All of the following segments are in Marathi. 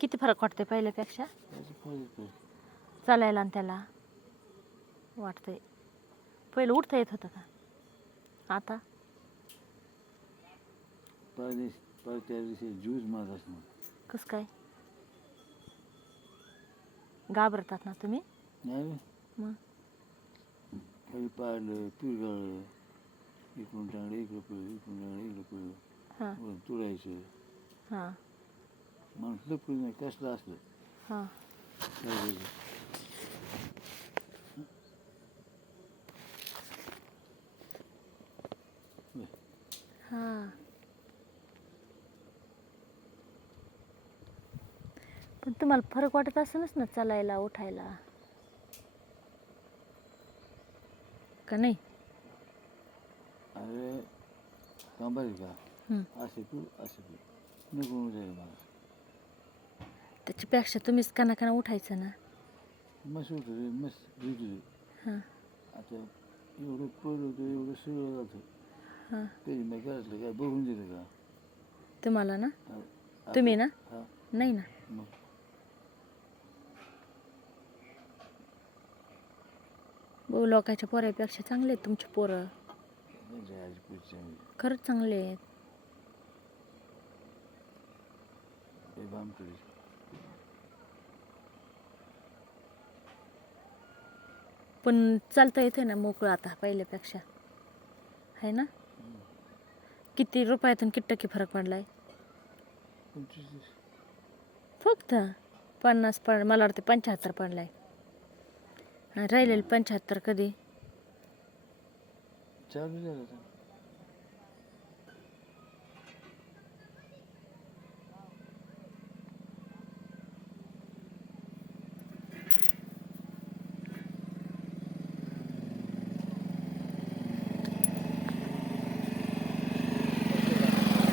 किती फरक वाटतोय पहिल्यापेक्षा? त्याचं फरक आहे. चालायला आणि त्याला वाटतंय. पहिलं उठता येत होतं का? आता पर त्या दिवशी ज्यूस मारत असणार. कसं काय घाबरतात ना तुम्ही? नाही मग खाली पाडलं पिरगाळलं, इकडून टांगडं इकडं पडलं, इकडून टांगडं इकडं पडलं, हां वरून तुडायचं. हां माणूस लपलं नाही कसलं असलं हां काय करायचं. हां. पण तुम्हाला फरक वाटत असेलच ना चालायला उठायला का नाही? अरे कांबारी का हं. असे तू नको जाईल मला. त्याच्यापेक्षा तुम्हीच काना उठायचं ना. मस्त होतं रे, मस्त भेटले. हां आता एवढं पडलं होतं, एवढं सगळं जातं. हां. कधी नाही घरातलं काय बघून दिलं का? तुम्हाला ना? हा, तुम्ही ना? हा नाही ना. मग भाऊ लोकांच्या पोरापेक्षा चांगले आहेत तुमचे पोरं. जायची पुढच्या खरंच चांगले आहेत. बामकडे पण चालता येते ना मोकळं आता पहिल्यापेक्षा आहे ना? किती रुपयातून किती टक्के फरक पडलाय? 25 फक्त 50 मला वाटतं 75 पडलाय. आणि राहिलेले 75 कधी? चालू झालं आता.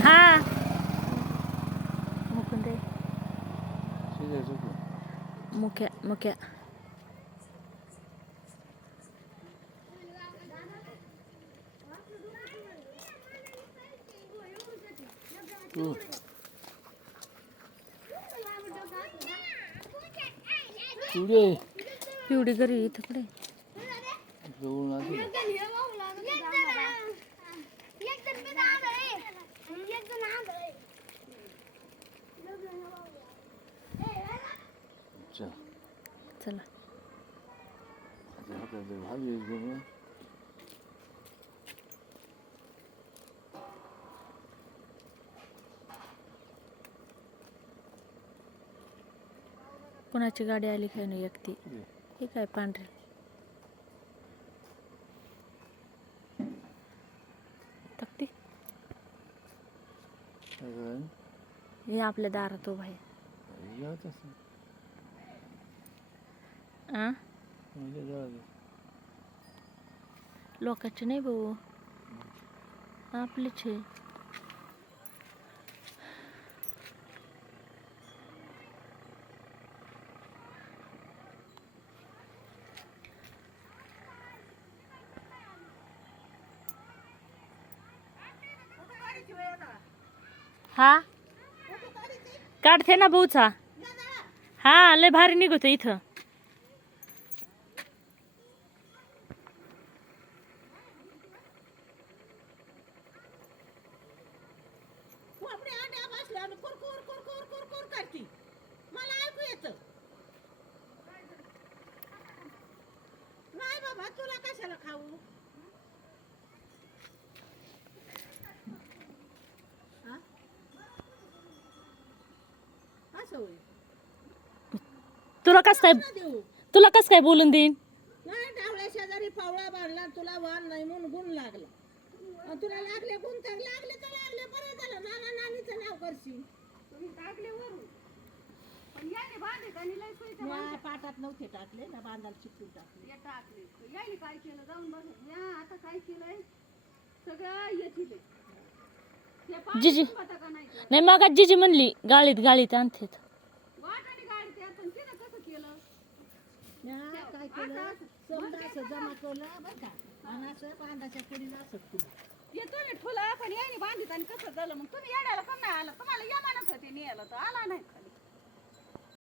हा मुकुंदे शिजायचं का? मुक्या तू तुडे पिवडी घरी इथं कडे जवळून आली का? चल चला. आता हातात हवी घेऊन कोणाची गाडी आली काय नाही एकटी. हे काय पांढरे तक्ती हे आपल्या दारात उभा आहे. जात असं आ म्हणजे जाऊ लोकांचे नाही भाऊ आपलेच आहे. हा काढते ना भाऊचा. हा लय भारी निघतो इथं. मला ऐकू येत नाही बाबा, तुला कशाला खाऊ? असं होईल. तुला कस काय बोलून देईन? नाही डावळ्या शेजारी पावळा बांधला, तुला वाण नाही म्हणून गुण लागला. तुला लागले गुण तर लागले बरं झालं. नाना नानीचं नाव करशील. पाटात नव्हते टाकले ना, बांधायला चिकटून टाकले. काय केलं जाऊन बघ या आता काय केलंय सगळं येतील. जिजी नाही मग जिजी म्हणली गाळीत आणते. वाटाने गाडी ते पण तिनं कसं केलं? काय केलं, समजा असं जमा केलं बरं का, आणि असं बांधाच्या कडीला असं केलं. येतो मी ठुला पण याने बांधित आणि कसं झालं मग तुम्ही येण्याला पण नाही आला. तुम्हाला या म्हणत होते न्यायला तर आला नाही खाली.